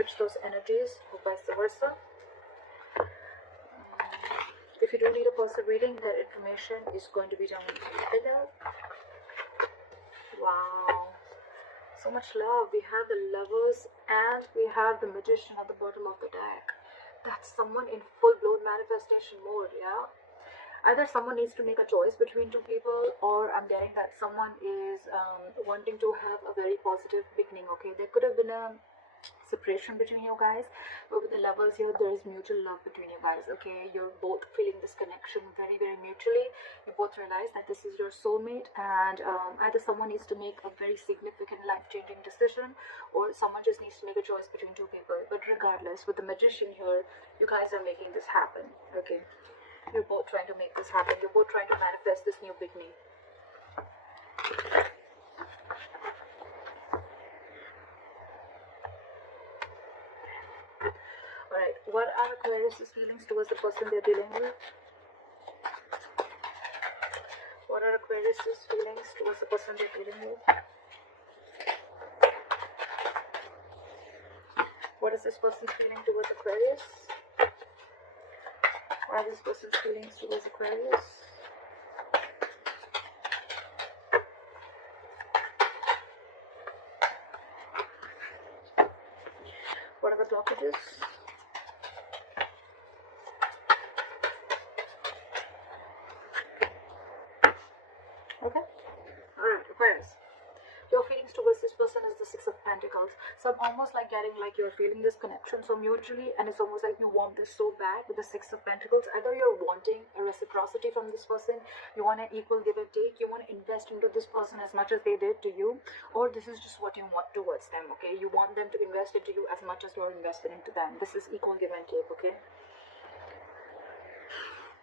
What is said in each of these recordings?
switch those energies or vice versa. If you do need a personal reading, that information is going to be down below. Wow. So much love. We have the Lovers and we have the Magician at the bottom of the deck. That's someone in full-blown manifestation mode, yeah? Either someone needs to make a choice between two people, or I'm getting that someone is wanting to have a very positive beginning, okay? There could have been a separation between you guys, but with the Lovers here, there is mutual love between you guys, okay? You're both feeling this connection very, very mutually. You both realize that this is your soulmate, and either someone needs to make a very significant life-changing decision, or someone just needs to make a choice between two people. But regardless, with the Magician here, you guys are making this happen, okay? You're both trying to make this happen. You're both trying to manifest this new beginning. Alright, what are Aquarius' feelings towards the person they're dealing with? What are Aquarius' feelings towards the person they're dealing with? What is this person's feeling towards Aquarius? What are this person's feelings towards Aquarius? What are the blockages? Okay. Alright, Aquarius. Your feelings towards this person is the Six of Pentacles. So I'm almost like getting like you're feeling this connection so mutually, and it's almost like you want this so bad with the Six of Pentacles. Either you're wanting a reciprocity from this person, you want an equal give and take, you want to invest into this person as much as they did to you, or this is just what you want towards them, okay? You want them to invest into you as much as you're invested into them. This is equal give and take, okay?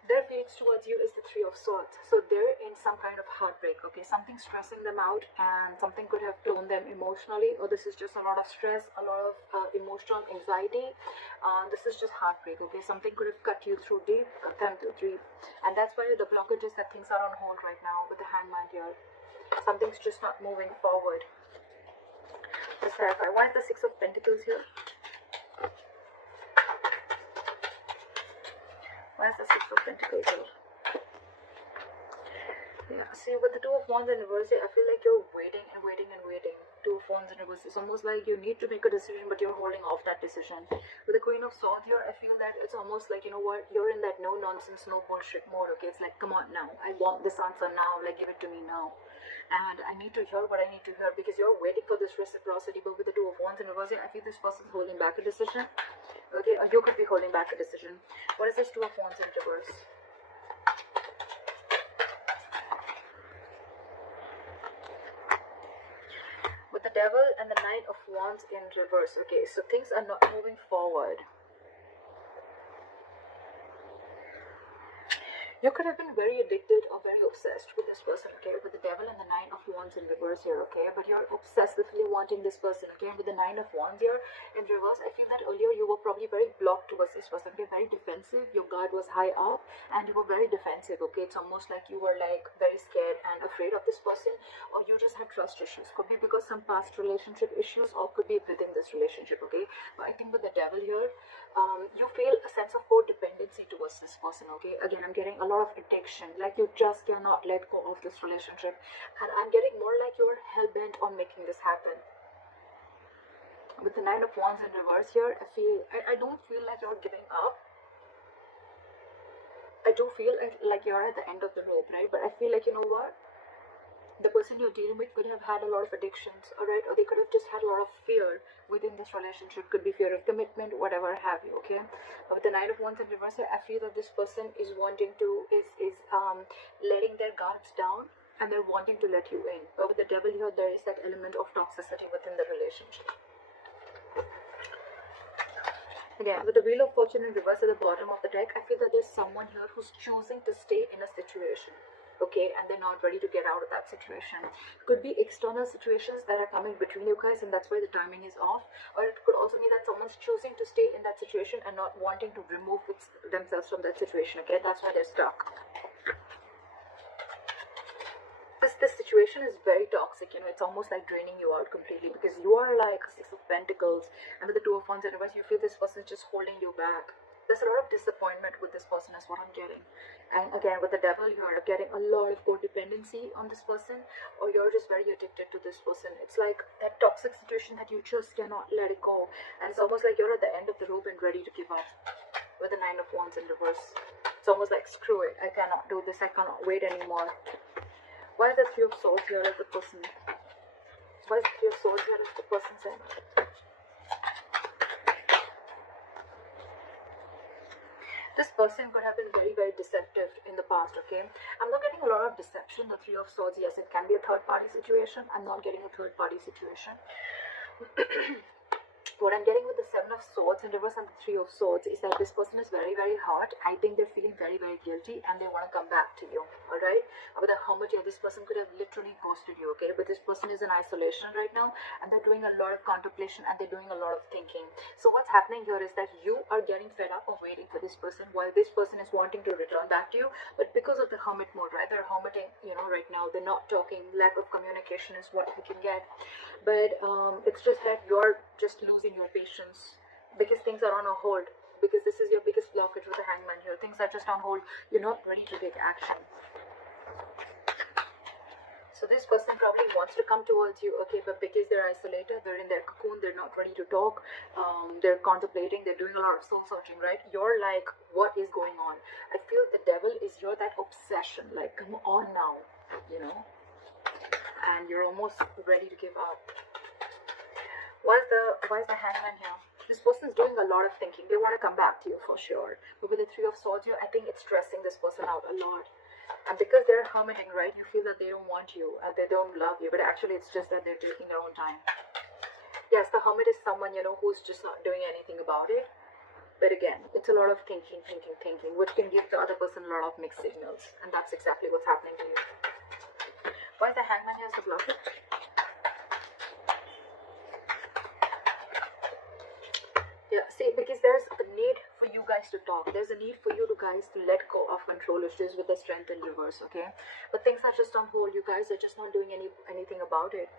Their feelings towards you is the Three of Swords. So they're in some kind of heartbreak, okay? Something stressing them out, and something could have blown them emotionally, or this is just a lot of stress, a lot of emotional anxiety. This is just heartbreak, okay? Something could have cut you through deep, cut them through deep. And that's why the blockage is that things are on hold right now with the Hangman here. Something's just not moving forward. Let's clarify. Why is the Six of Pentacles here? Why is the Six of Pentacles here? Yeah, see, with the Two of Wands in reverse, I feel like you're waiting and waiting and waiting. Two of Wands in reverse. It's almost like you need to make a decision, but you're holding off that decision. With the Queen of Swords here, I feel that it's almost like, you know what, you're in that no nonsense, no bullshit mode, okay? It's like, come on now. I want this answer now. Like, give it to me now. And I need to hear what I need to hear, because you're waiting for this reciprocity. But with the Two of Wands in reverse, I feel this person's holding back a decision. Okay, or you could be holding back a decision. What is this Two of Wands in reverse? With the Devil and the Knight of Wands in reverse. Okay, so things are not moving forward. You could have been very addicted or very obsessed with this person, okay? With the Devil and the Nine of Wands in reverse here, okay? But you're obsessively wanting this person, okay? With the Nine of Wands here in reverse, I feel that earlier you were probably very blocked towards this person, okay? Very defensive. Your guard was high up and you were very defensive, okay? It's almost like you were like very scared and afraid of this person, or you just had trust issues. Could be because some past relationship issues, or could be within this relationship, okay? But I think with the Devil here, you feel a sense of codependency towards this person, okay? Again, I'm getting a lot of addiction, like you just cannot let go of this relationship, and I'm getting more like you're hell-bent on making this happen. With the Nine of Wands in reverse here, I don't feel like you're giving up. I do feel like you're at the end of the rope, right? But I feel like, you know what, the person you're dealing with could have had a lot of addictions, alright, or they could have just had a lot of fear within this relationship. Could be fear of commitment, whatever have you, okay? But with the Nine of Wands in reverse, I feel that this person is wanting to, letting their guards down, and they're wanting to let you in. But with the Devil here, there is that element of toxicity within the relationship. Again, with the Wheel of Fortune in reverse at the bottom of the deck, I feel that there's someone here who's choosing to stay in a situation, okay, and they're not ready to get out of that situation. Could be external situations that are coming between you guys, and that's why the timing is off. Or it could also mean that someone's choosing to stay in that situation and not wanting to remove themselves from that situation, okay? That's why they're stuck. This this situation is very toxic, you know, it's almost like draining you out completely, because you are like Six of Pentacles, and with the Two of Wands in reverse, you feel this person is just holding you back. There's a lot of disappointment with this person is what I'm getting. And again, with the Devil, you're getting a lot of codependency on this person, or you're just very addicted to this person. It's like that toxic situation that you just cannot let it go, and it's almost like you're at the end of the rope and ready to give up. With the Nine of Wands in reverse, it's almost like, screw it, I cannot do this, I cannot wait anymore. Why is the Three of Swords here as the person? Why is the Three of Swords here as the person's in? This person could have been very, very deceptive in the past, okay? I'm not getting a lot of deception. The Three of Swords, yes, it can be a third-party situation. I'm not getting a third-party situation. What I'm getting with the Seven of Swords in reverse and the Three of Swords is that this person is very, very hurt. I think they're feeling very, very guilty, and they want to come back to you, alright? With the Hermit here, this person could have literally ghosted you, okay? But this person is in isolation right now, and they're doing a lot of contemplation, and they're doing a lot of thinking. So what's happening here is that you are getting fed up of waiting for this person, while this person is wanting to return back to you. But because of the Hermit mode, right? They're hermiting, you know, right now. They're not talking. Lack of communication is what we can get. But it's just that you're just losing your patience because things are on a hold, because this is your biggest blockage with the Hangman here. Things are just on hold. You're not ready to take action. So this person probably wants to come towards you, okay, but because they're isolated, they're in their cocoon, they're not ready to talk, they're contemplating, they're doing a lot of soul searching, right? You're like, what is going on? I feel the Devil is you're that obsession, like, come on now, you know, and you're almost ready to give up. Why is the Hangman here? This person's doing a lot of thinking. They want to come back to you for sure. But with the Three of Swords here, I think it's stressing this person out a lot. And because they're hermiting, right, you feel that they don't want you and they don't love you. But actually, it's just that they're taking their own time. Yes, the Hermit is someone, you know, who's just not doing anything about it. But again, it's a lot of thinking, which can give the other person a lot of mixed signals. And that's exactly what's happening to you. Why is the Hangman here as the blockage? Yeah, see, because there's a need for you guys to talk. There's a need for you guys to let go of control issues with the Strength in reverse, okay? But things are just on hold. You guys are just not doing anything about it.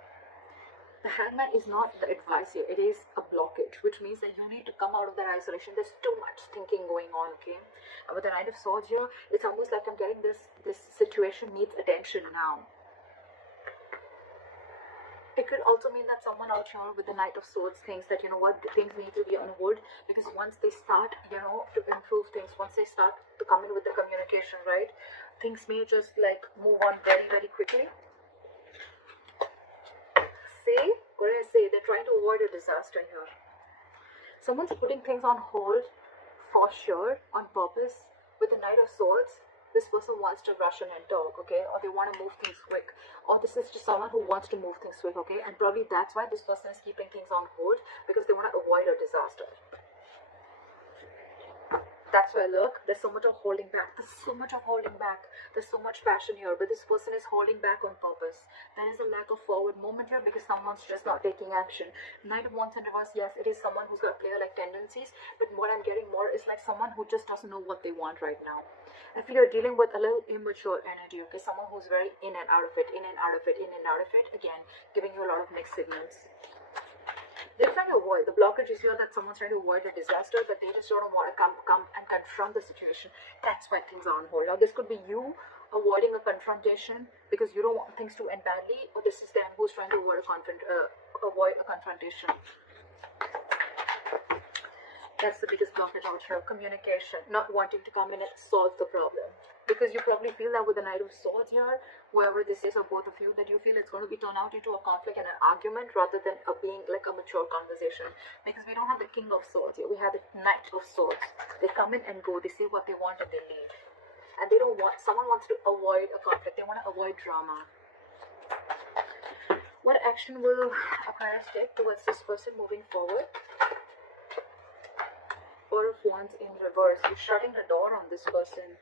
The Hangman is not the advice here. It is a blockage, which means that you need to come out of that isolation. There's too much thinking going on, okay? And with the Knight of Swords here, it's almost like I'm getting this situation needs attention now. It could also mean that someone out here with the Knight of Swords thinks that, you know what, things need to be on hold, because once they start, you know, to improve things, once they start to come in with the communication, right, things may just like move on very, very quickly. See, what did I say? They're trying to avoid a disaster here. Someone's putting things on hold for sure, on purpose. With the Knight of Swords, this person wants to rush in and talk, okay, or they want to move things quick, or this is just someone who wants to move things quick, okay, and probably that's why this person is keeping things on hold, because they want to avoid a disaster. That's why, look, there's so much of holding back. There's so much of holding back. There's so much passion here, but this person is holding back on purpose. There is a lack of forward movement here because someone's just not taking action. Knight of Wands in reverse, yes, it is someone who's got player-like tendencies, but what I'm getting more is like someone who just doesn't know what they want right now. I feel you're dealing with a little immature energy, okay? Someone who's very in and out of it, in and out of it, in and out of it. Again, giving you a lot of mixed signals. They're trying to avoid. The blockage is here that someone's trying to avoid a disaster, but they just don't want to come and confront the situation. That's why things are on hold. Now, this could be you avoiding a confrontation because you don't want things to end badly, or this is them who's trying to avoid a confrontation. That's the biggest blockage out here. Communication, not wanting to come in and solve the problem. Because you probably feel that with the Knight of Swords here, whoever this is or both of you, that you feel it's going to be turned out into a conflict and an argument rather than being like a mature conversation. Because we don't have the King of Swords here. We have the Knight of Swords. They come in and go. They say what they want and they leave. And they don't want, someone wants to avoid a conflict. They want to avoid drama. What action will Aquarius take towards this person moving forward? Four of Wands in reverse. You're shutting the door on this person.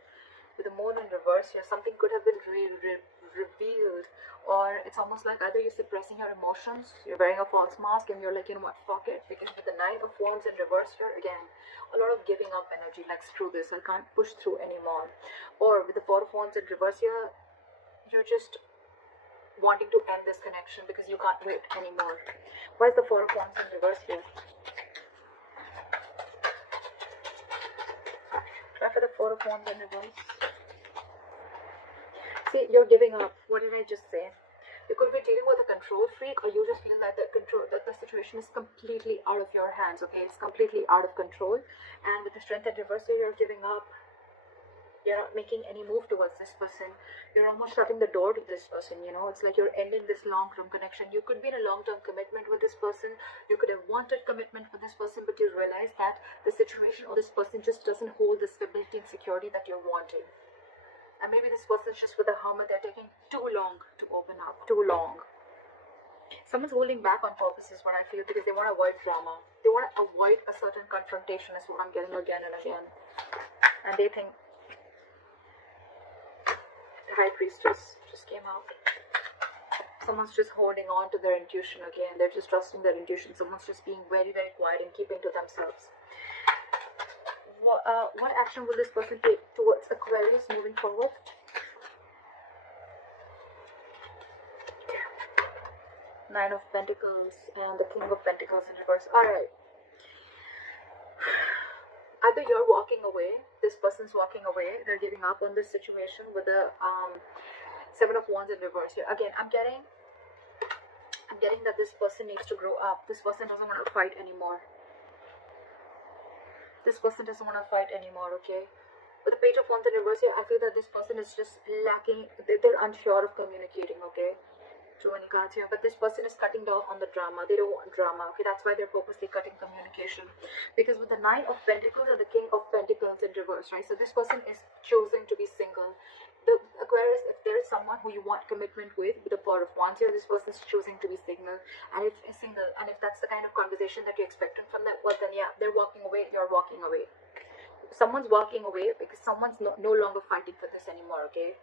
With the Moon in reverse here, something could have been revealed, or it's almost like either you're suppressing your emotions, you're wearing a false mask, and you're like, you know what, fuck it. Because with the Nine of Wands in reverse here, again, a lot of giving up energy, like screw this, I can't push through anymore. Or with the Four of Wands in reverse here, you're just wanting to end this connection because you can't wait anymore. Why is the Four of Wands in reverse here? Try for the Four of Wands in reverse. See, you're giving up. What did I just say? You could be dealing with a control freak, or you just feel that the situation is completely out of your hands, okay? It's completely out of control. And with the Strength and reverse, you're giving up. You're not making any move towards this person. You're almost shutting the door to this person, you know? It's like you're ending this long-term connection. You could be in a long-term commitment with this person. You could have wanted commitment with this person, but you realize that the situation or this person just doesn't hold the stability and security that you're wanting. And maybe this person's just with a Hermit. They're taking too long to open up. Too long. Someone's holding back on purpose is what I feel, because they want to avoid drama. They want to avoid a certain confrontation is what I'm getting again and again. And they think the High Priestess just came out. Someone's just holding on to their intuition again. They're just trusting their intuition. Someone's just being very, very quiet and keeping to themselves. What action will this person take towards Aquarius moving forward? Nine of Pentacles and the King of Pentacles in reverse. Alright. Either you're walking away, this person's walking away, they're giving up on this situation with the Seven of Wands in reverse here. Again, I'm getting that this person needs to grow up. This person doesn't want to fight anymore. This person doesn't want to fight anymore, okay? With the Page of Wands in reverse here, I feel that this person is just lacking, they're unsure of communicating, okay? Too many cards here, but this person is cutting down on the drama. They don't want drama, okay? That's why they're purposely cutting communication. Because with the Nine of Pentacles and the King of Pentacles in reverse, right? So this person is choosing to be single. The Aquarius, if there is someone who you want commitment with the Four of Wands here, this person is choosing to be single. And if that's the kind of conversation that you're expecting from that, well then yeah, they're walking away, you're walking away. Someone's walking away because someone's no longer fighting for this anymore, okay?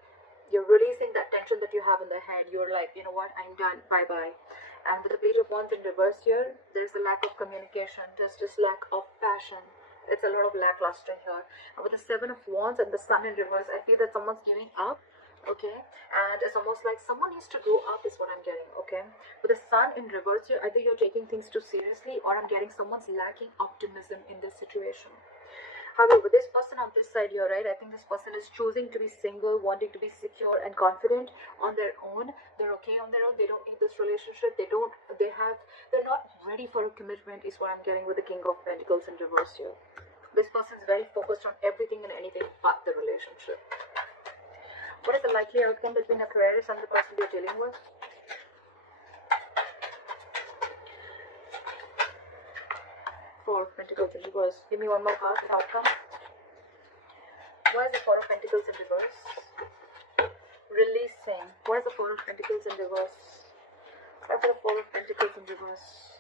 You're releasing that tension that you have in the head. You're like, you know what, I'm done, bye-bye. And with the Page of Wands in reverse here, there's a lack of communication. There's just lack of passion. It's a lot of lackluster here. And with the Seven of Wands and the Sun in reverse, I feel that someone's giving up, okay? And it's almost like someone needs to grow up is what I'm getting, okay? With the Sun in reverse here, either you're taking things too seriously or I'm getting someone's lacking optimism in this situation. However, this person on this side here, right, I think this person is choosing to be single, wanting to be secure and confident on their own. They're okay on their own. They don't need this relationship. They're not ready for a commitment is what I'm getting with the King of Pentacles in reverse here. This person is very focused on everything and anything but the relationship. What is the likely outcome between Aquarius and the person you're dealing with? Four of Pentacles in reverse. Give me one more card. Outcome. Why is the Four of Pentacles in reverse? Releasing. Why is the Four of Pentacles in reverse? Why is the Four of Pentacles in reverse?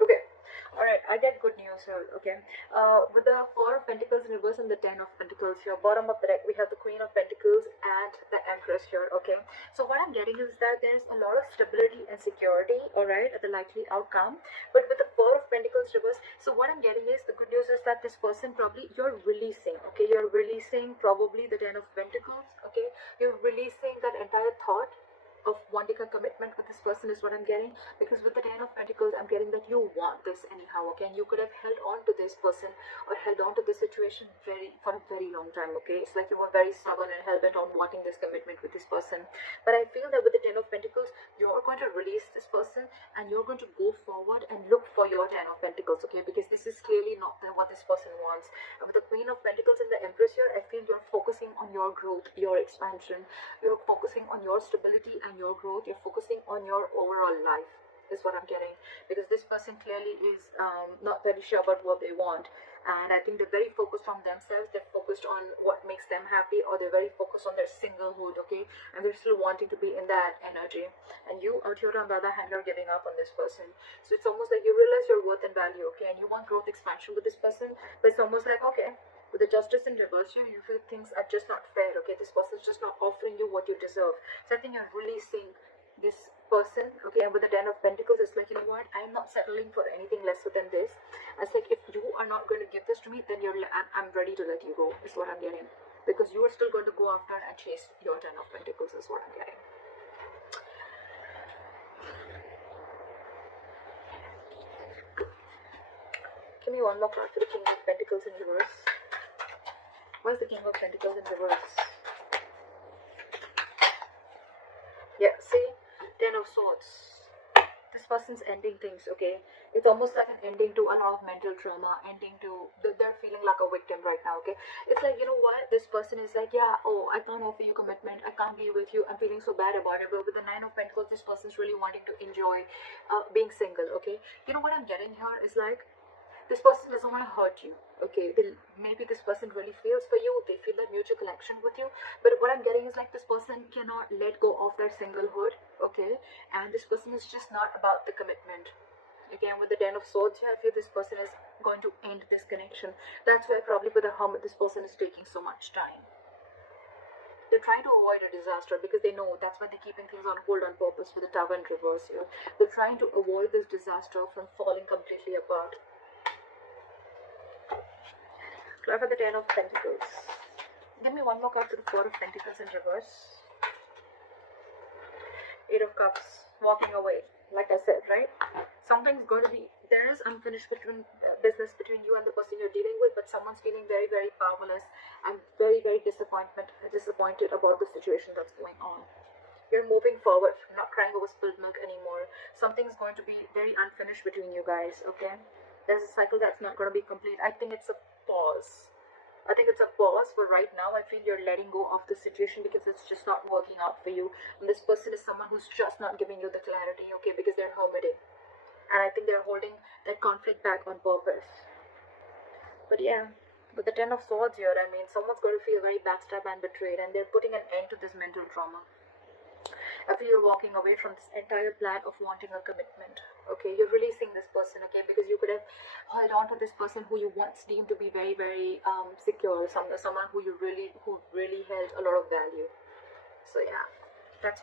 Okay. Alright, I get good news here, okay? With the Four of Pentacles in reverse and the Ten of Pentacles here, bottom of the deck, we have the Queen of Pentacles and the Empress here, okay? So what I'm getting is that there's a lot of stability and security, alright, at the likely outcome. But with the Four of Pentacles reverse, so what I'm getting is, the good news is that this person probably, you're releasing, okay? You're releasing probably the Ten of Pentacles, okay? You're releasing that entire thought of wanting a commitment with this person is what I'm getting, because with the Ten of Pentacles I'm getting that you want this anyhow, okay? And you could have held on to this person or held on to this situation for a very long time, okay? It's like you were very stubborn and hell-bent on wanting this commitment with this person. But I feel that with the Ten of Pentacles, you're going to release this person and you're going to go forward and look for your Ten of Pentacles, okay? Because this is clearly not what this person wants. And with the Queen of Pentacles and the Empress here, I feel you're focusing on your growth, your expansion. You're focusing on your stability and your growth. You're focusing on your overall life is what I'm getting, because this person clearly is not very sure about what they want, and I think they're very focused on themselves. They're focused on what makes them happy, or they're very focused on their singlehood, okay? And they're still wanting to be in that energy, and you out here on the other hand, you're giving up on this person. So it's almost like you realize your worth and value, okay? And you want growth, expansion with this person, but it's almost like, okay, with the Justice in reverse here, you feel things are just not fair, okay? This person's just not offering you what you deserve. So I think you're releasing this person, okay? And with the Ten of Pentacles, it's like, you know what, I'm not settling for anything lesser than this. It's like, if you are not going to give this to me, then I'm ready to let you go, is what I'm getting. Because you are still going to go after and chase your 10 of Pentacles is what I'm getting. Give me one more card for the King of Pentacles in reverse. Why is the King of Pentacles in reverse? Yeah, see? 10 of Swords. This person's ending things, okay? It's almost like an ending to a lot of mental trauma, ending to, they're feeling like a victim right now, okay? It's like, you know what? This person is like, yeah, oh, I can't offer you commitment. I can't be with you. I'm feeling so bad about it. But with the 9 of Pentacles, this person's really wanting to enjoy being single, okay? You know what I'm getting here is like, this person doesn't want to hurt you, okay? Maybe this person really feels for you. They feel that mutual connection with you. But what I'm getting is like this person cannot let go of their singlehood, okay? And this person is just not about the commitment. Again, with the 10 of Swords here, I feel this person is going to end this connection. That's why probably with the Hermit, this person is taking so much time. They're trying to avoid a disaster because they know that's why they're keeping things on hold on purpose with the Tower in reverse here. They're trying to avoid this disaster from falling completely apart. Card for the 10 of Pentacles. Give me one more card for the 4 of Pentacles in reverse. 8 of Cups. Walking away. Like I said, right? Something's going to be, there is unfinished business between you and the person you're dealing with, but someone's feeling very, very powerless and very, very disappointed about the situation that's going on. You're moving forward, not crying over spilled milk anymore. Something's going to be very unfinished between you guys, okay? There's a cycle that's not going to be complete. I think it's a pause. I think it's a pause for right now. I feel you're letting go of the situation because it's just not working out for you. And this person is someone who's just not giving you the clarity, okay, because they're hermiting. And I think they're holding that conflict back on purpose. But yeah, with the 10 of Swords here, I mean, someone's going to feel very backstabbed and betrayed, and they're putting an end to this mental trauma. I feel you're walking away from this entire plan of wanting a commitment. Okay, you're releasing this person, okay, because you could have held on to this person who you once deemed to be very, very secure, someone who really held a lot of value. So yeah, that's